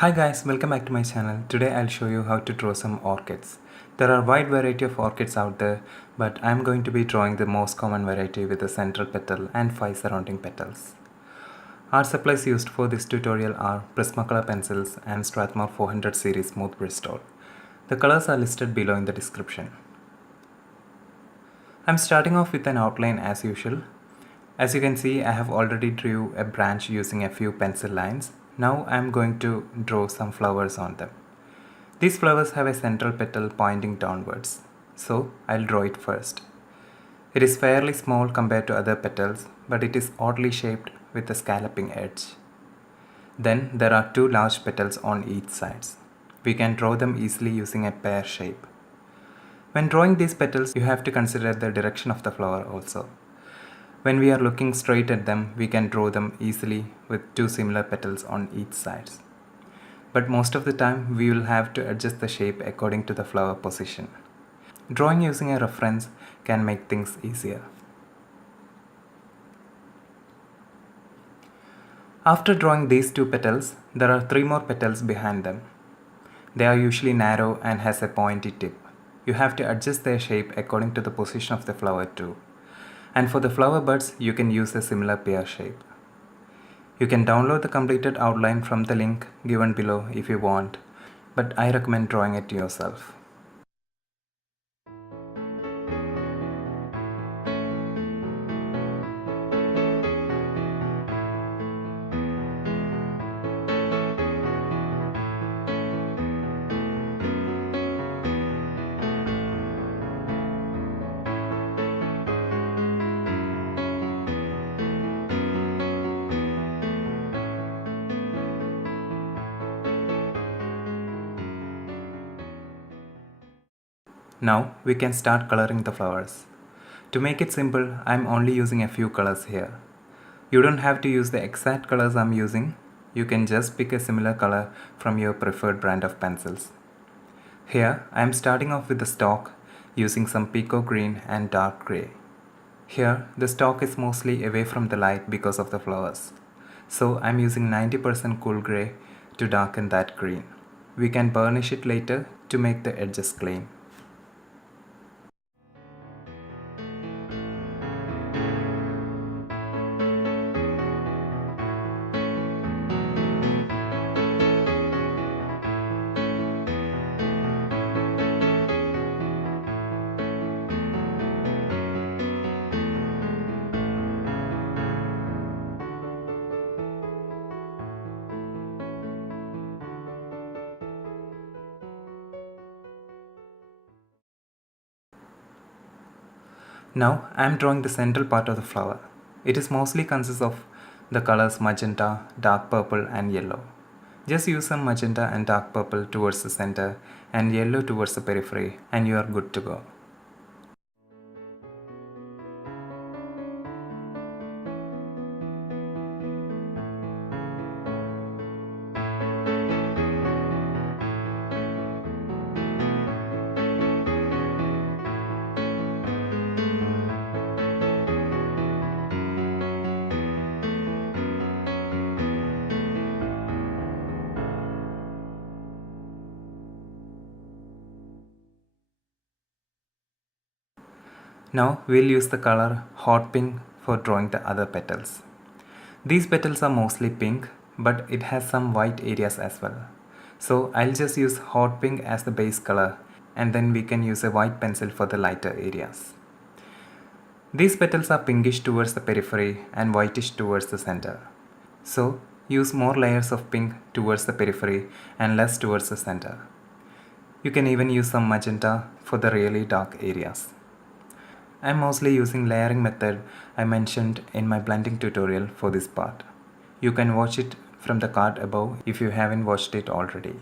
Hi guys, welcome back to my channel. Today I'll show you how to draw some orchids. There are a wide variety of orchids out there, but I'm going to be drawing the most common variety with a central petal and 5 surrounding petals. Art supplies used for this tutorial are Prismacolor pencils and Strathmore 400 series smooth Bristol. The colors are listed below in the description. I'm starting off with an outline as usual. As you can see, I have already drew a branch using a few pencil lines. Now I am going to draw some flowers on them. These flowers have a central petal pointing downwards, so I'll draw it first. It is fairly small compared to other petals, but it is oddly shaped with a scalloping edge. Then there are two large petals on each side. We can draw them easily using a pear shape. When drawing these petals, you have to consider the direction of the flower also. When we are looking straight at them, we can draw them easily with two similar petals on each side. But most of the time, we will have to adjust the shape according to the flower position. Drawing using a reference can make things easier. After drawing these two petals, there are three more petals behind them. They are usually narrow and has a pointy tip. You have to adjust their shape according to the position of the flower too. And for the flower buds, you can use a similar pear shape. You can download the completed outline from the link given below if you want, but I recommend drawing it yourself. Now we can start coloring the flowers. To make it simple, I am only using a few colors here. You don't have to use the exact colors I am using. You can just pick a similar color from your preferred brand of pencils. Here I am starting off with the stalk using some peacock green and dark grey. Here the stalk is mostly away from the light because of the flowers. So I am using 90% cool grey to darken that green. We can burnish it later to make the edges clean. Now I am drawing the central part of the flower. It is mostly consists of the colors magenta, dark purple and yellow. Just use some magenta and dark purple towards the center and yellow towards the periphery and you are good to go. Now we'll use the color hot pink for drawing the other petals. These petals are mostly pink, but it has some white areas as well. So I'll just use hot pink as the base color and then we can use a white pencil for the lighter areas. These petals are pinkish towards the periphery and whitish towards the center. So use more layers of pink towards the periphery and less towards the center. You can even use some magenta for the really dark areas. I am mostly using layering method I mentioned in my blending tutorial for this part. You can watch it from the card above if you haven't watched it already.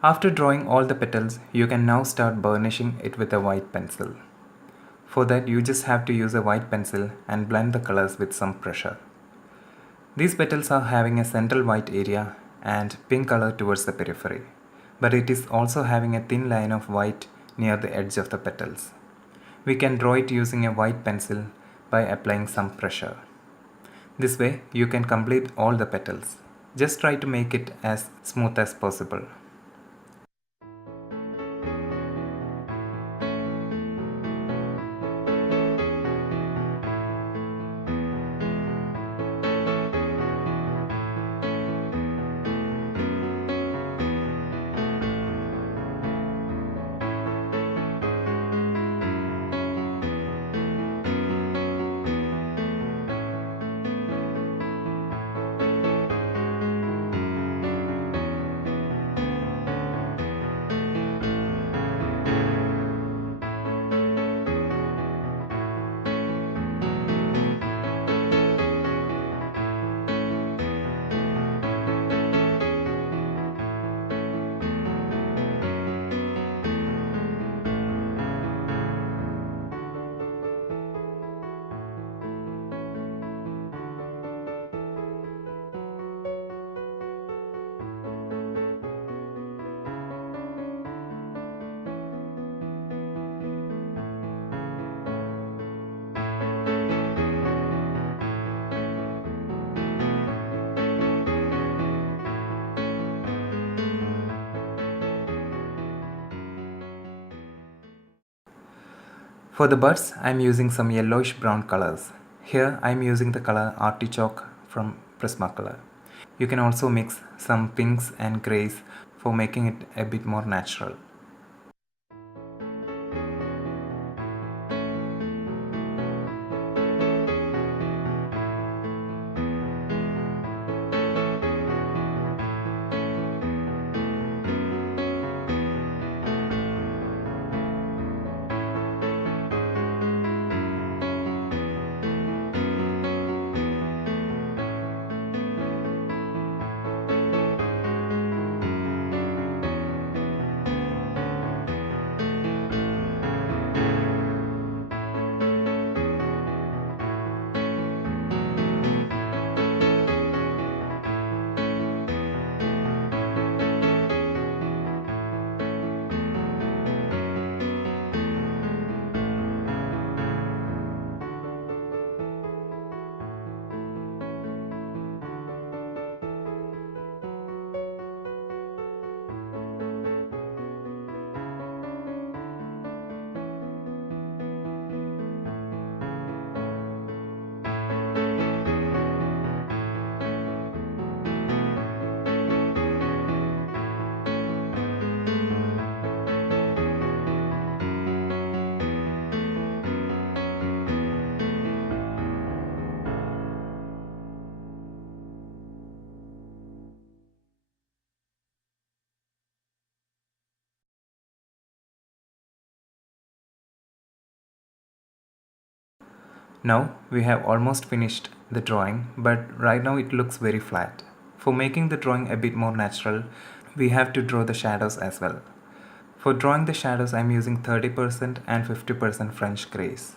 After drawing all the petals, you can now start burnishing it with a white pencil. For that, you just have to use a white pencil and blend the colors with some pressure. These petals are having a central white area and pink color towards the periphery, but it is also having a thin line of white near the edge of the petals. We can draw it using a white pencil by applying some pressure. This way, you can complete all the petals. Just try to make it as smooth as possible. For the buds, I am using some yellowish brown colors. Here I am using the color artichoke from Prismacolor. You can also mix some pinks and greys for making it a bit more natural. Now we have almost finished the drawing, but right now it looks very flat. For making the drawing a bit more natural, we have to draw the shadows as well. For drawing the shadows, I am using 30% and 50% French grays.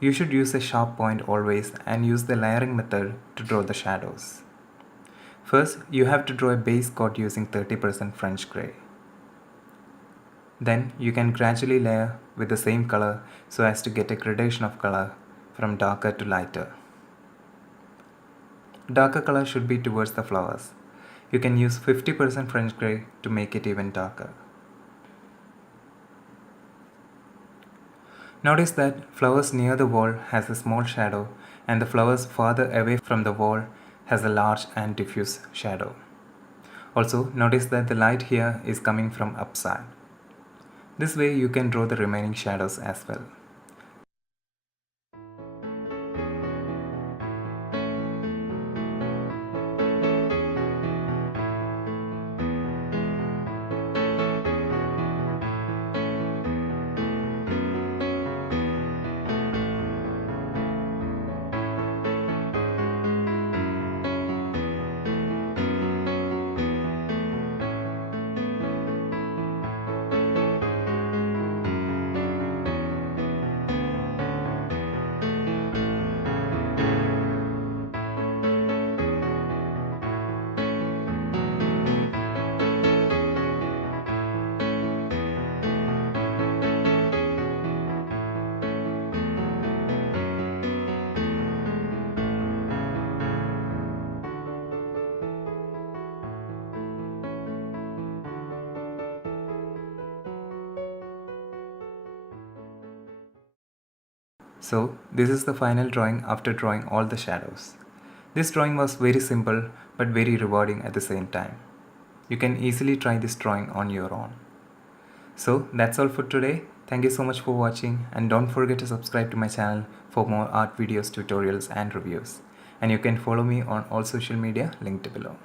You should use a sharp point always and use the layering method to draw the shadows. First, you have to draw a base coat using 30% French gray. Then you can gradually layer with the same color so as to get a gradation of color from darker to lighter. Darker color should be towards the flowers. You can use 50% French gray to make it even darker. Notice that flowers near the wall has a small shadow and the flowers farther away from the wall has a large and diffuse shadow. Also, notice that the light here is coming from upside. This way you can draw the remaining shadows as well. So this is the final drawing after drawing all the shadows. This drawing was very simple but very rewarding at the same time. You can easily try this drawing on your own. So that's all for today. Thank you so much for watching, and don't forget to subscribe to my channel for more art videos, tutorials and reviews. And you can follow me on all social media linked below.